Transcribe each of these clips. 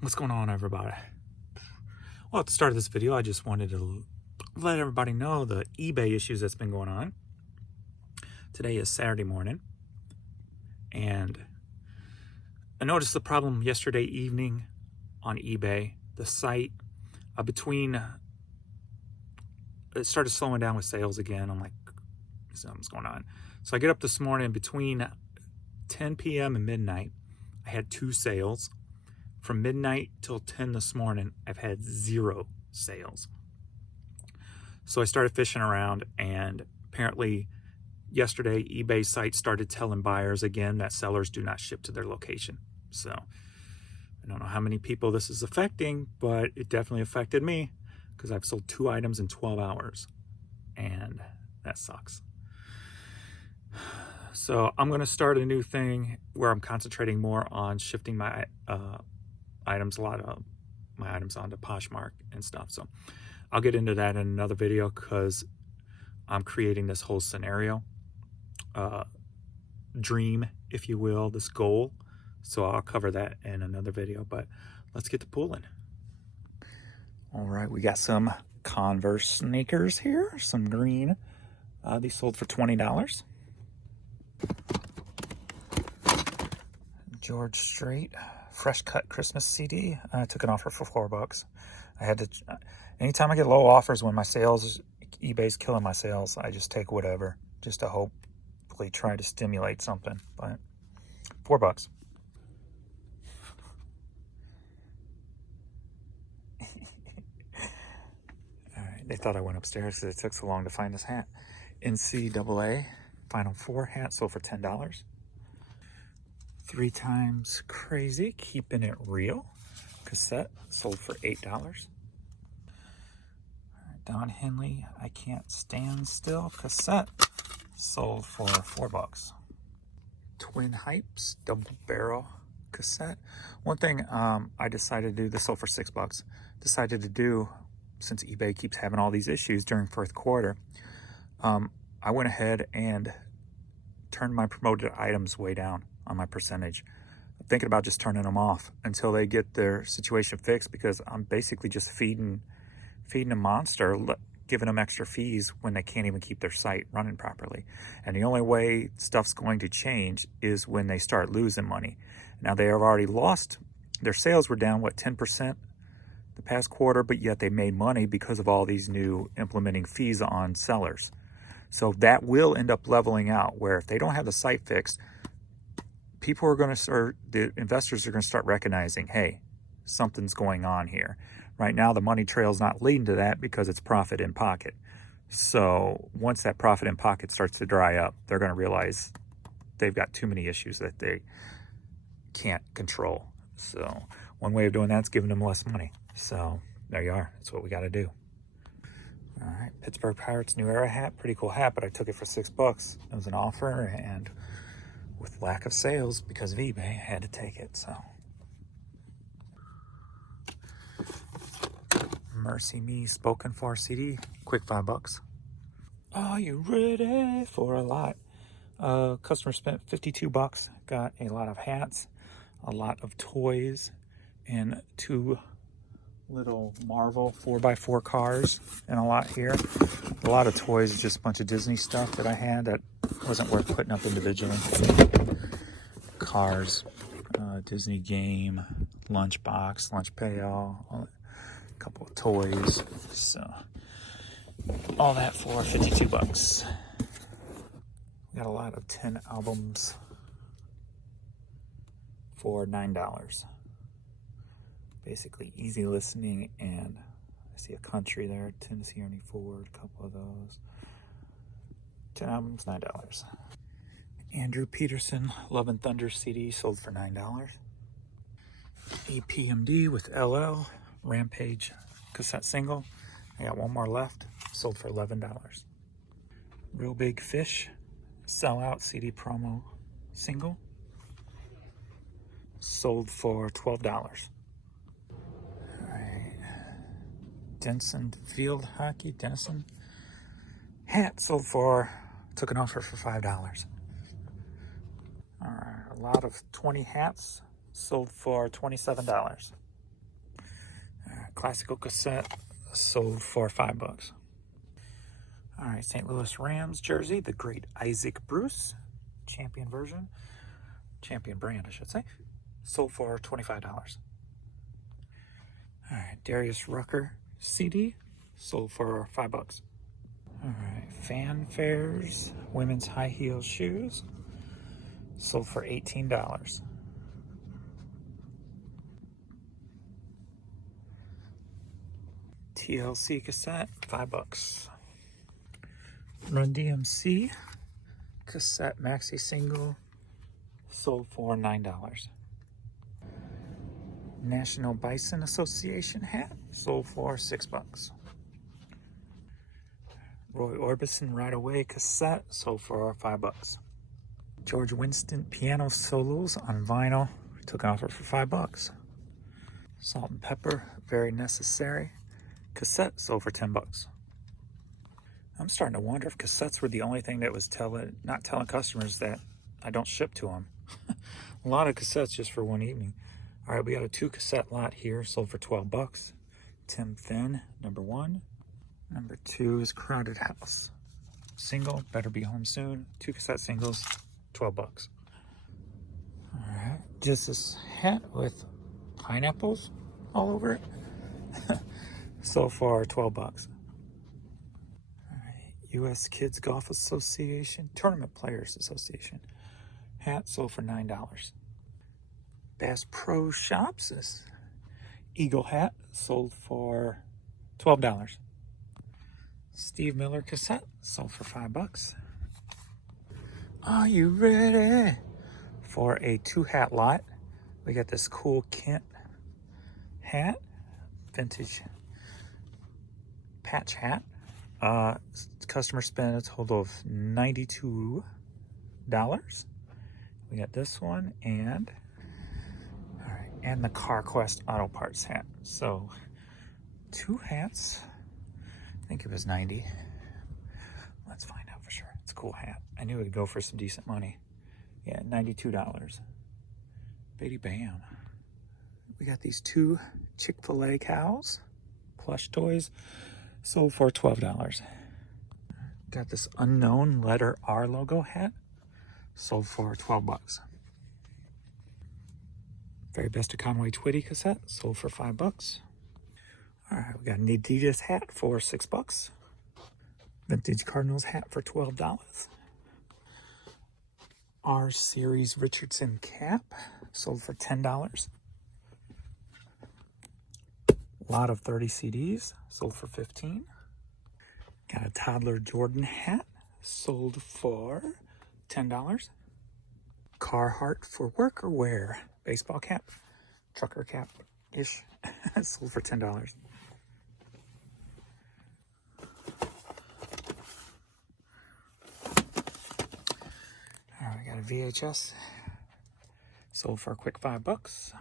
What's going on, everybody? Well, at the start of this video, I just wanted to let everybody know the eBay issues that's been going on. Today is Saturday morning, and I noticed the problem yesterday evening on eBay. The site it started slowing down with sales again. I'm like, something's going on. So I get up this morning between 10 p.m. and midnight. I had 2 sales. From midnight till 10 this morning, I've had 0 sales. So I started fishing around, and apparently yesterday eBay site started telling buyers again that sellers do not ship to their location. So I don't know how many people this is affecting, but it definitely affected me because I've sold 2 items in 12 hours, and that sucks. So I'm going to start a new thing where I'm concentrating more on shifting my items, a lot of my items onto Poshmark and stuff. So I'll get into that in another video because I'm creating this whole scenario, dream, if you will, this goal. So I'll cover that in another video, but let's get to pooling. All right, we got some Converse sneakers here, some green. These sold for $20. George Strait fresh cut Christmas CD. I took an offer for $4. I had to, anytime I get low offers when my sales, eBay's killing my sales, I just take whatever, just to hopefully try to stimulate something. But $4. All right, they thought I went upstairs because it took so long to find this hat. NCAA Final Four hat sold for $10. 3 Times Crazy, Keeping It Real cassette sold for $8. Don Henley, I Can't Stand Still cassette sold for $4. Twin Hypes double barrel cassette. One thing I decided to do, this sold for $6. Decided to do, since eBay keeps having all these issues during fourth quarter, I went ahead and turned my promoted items way down on my percentage. I'm thinking about just turning them off until they get their situation fixed, because I'm basically just feeding a monster, giving them extra fees when they can't even keep their site running properly. And the only way stuff's going to change is when they start losing money. Now, they have already lost, their sales were down, 10% the past quarter, but yet they made money because of all these new implementing fees on sellers. So that will end up leveling out, where if they don't have the site fixed, people are going to start, the investors are going to start recognizing, hey, something's going on here. Right now, the money trail's not leading to that because it's profit in pocket. So once that profit in pocket starts to dry up, they're going to realize they've got too many issues that they can't control. So one way of doing that is giving them less money. So there you are. That's what we got to do. All right, Pittsburgh Pirates New Era hat. Pretty cool hat, but I took it for $6. It was an offer, and with lack of sales because of eBay, I had to take it. So Mercy Me Spoken For CD, quick $5. Are you ready for a lot? Customer spent $52. Got a lot of hats, a lot of toys, and 2 little Marvel 4x4 cars, and a lot here. A lot of toys, just a bunch of Disney stuff that I had that wasn't worth putting up individually. Cars, Disney game, lunchbox, lunch pail, a couple of toys. So all that for $52. We got a lot of 10 albums for $9. Basically easy listening, and I see a country there, Tennessee Ernie Ford, a couple of those. 10 albums, $9. Andrew Peterson Love and Thunder CD sold for $9. APMD with LL Rampage cassette single. I got 1 more left, sold for $11. Real Big Fish Sellout CD promo single sold for $12. Denison Field Hockey, Denison hat sold for, took an offer for $5. All right, a lot of 20 hats sold for $27. classical cassette, sold for $5. All right, St. Louis Rams jersey, the great Isaac Bruce, champion version, champion brand, I should say, sold for $25. All right, Darius Rucker CD, sold for $5. All right, Fanfares women's high heel shoes, sold for $18. TLC cassette, $5. Run DMC cassette maxi single, sold for $9. National Bison Association hat, sold for $6. Roy Orbison Right Away cassette, sold for $5. George Winston piano solos on vinyl, took an offer for $5. Salt and Pepper Very Necessary cassette, sold for $10. I'm starting to wonder if cassettes were the only thing that was not telling customers that I don't ship to them. A lot of cassettes just for one evening. All right, we got a 2 cassette lot here, sold for $12. Tim Finn, number 1. Number 2 is Crowded House. Single, Better Be Home Soon. 2 cassette singles, $12. All right, just this hat with pineapples all over it. Sold for $12. U.S. Kids Golf Association, Tournament Players Association. Hat sold for $9. Bass Pro Shops, this Eagle hat sold for $12. Steve Miller cassette sold for $5. Are you ready for a 2 hat lot? We got this cool Kent hat, vintage patch hat. Customer spent a total of $92. We got this one and the CarQuest Auto Parts hat. So 2 hats. I think it was $90. Let's find out for sure. It's a cool hat. I knew it would go for some decent money. Yeah, $92. Bitty bam. We got these 2 Chick-fil-A cows, plush toys, sold for $12. Got this unknown letter R logo hat, sold for $12. Very Best of Conway Twitty cassette, sold for $5. All right, we got an Adidas hat for $6. Vintage Cardinals hat for $12. R Series Richardson cap, sold for $10. Lot of 30 CDs, sold for $15. Got a toddler Jordan hat, sold for $10. Carhartt for work or wear, baseball cap, trucker cap-ish, sold for $10. All right, we got a VHS, sold for a quick $5.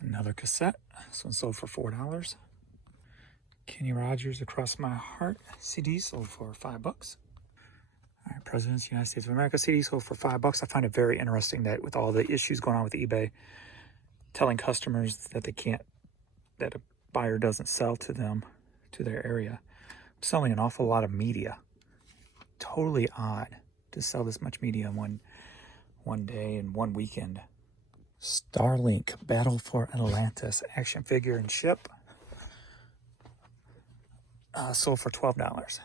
Another cassette, this one sold for $4. Kenny Rogers Across My Heart CD sold for $5. All right, President's United States of America CD sold for $5. I find it very interesting that with all the issues going on with eBay, telling customers that that a buyer doesn't sell to them, to their area. I'm selling an awful lot of media. Totally odd to sell this much media in one day and one weekend. Starlink Battle for Atlantis action figure and ship, sold for $12.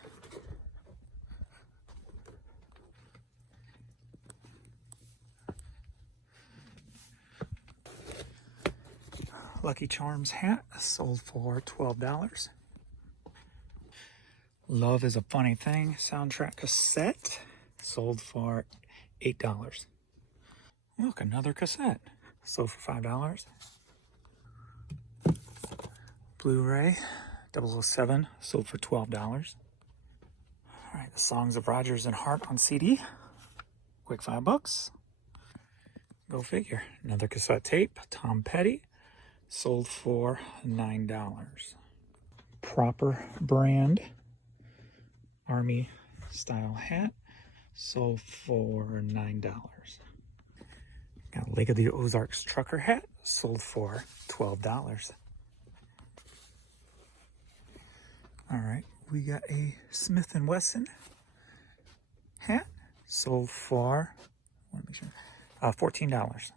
Lucky Charms hat sold for $12. Love Is a Funny Thing soundtrack cassette sold for $8. Look, another cassette sold for $5. Blu-ray 007 sold for $12. All right, the Songs of Rogers and Hart on CD, quick $5. Go figure. Another cassette tape, Tom Petty, sold for $9. Proper brand Army style hat, sold for $9. Got Lake of the Ozarks trucker hat, sold for $12. All right, we got a Smith & Wesson hat, sold for, I want to make sure, $14.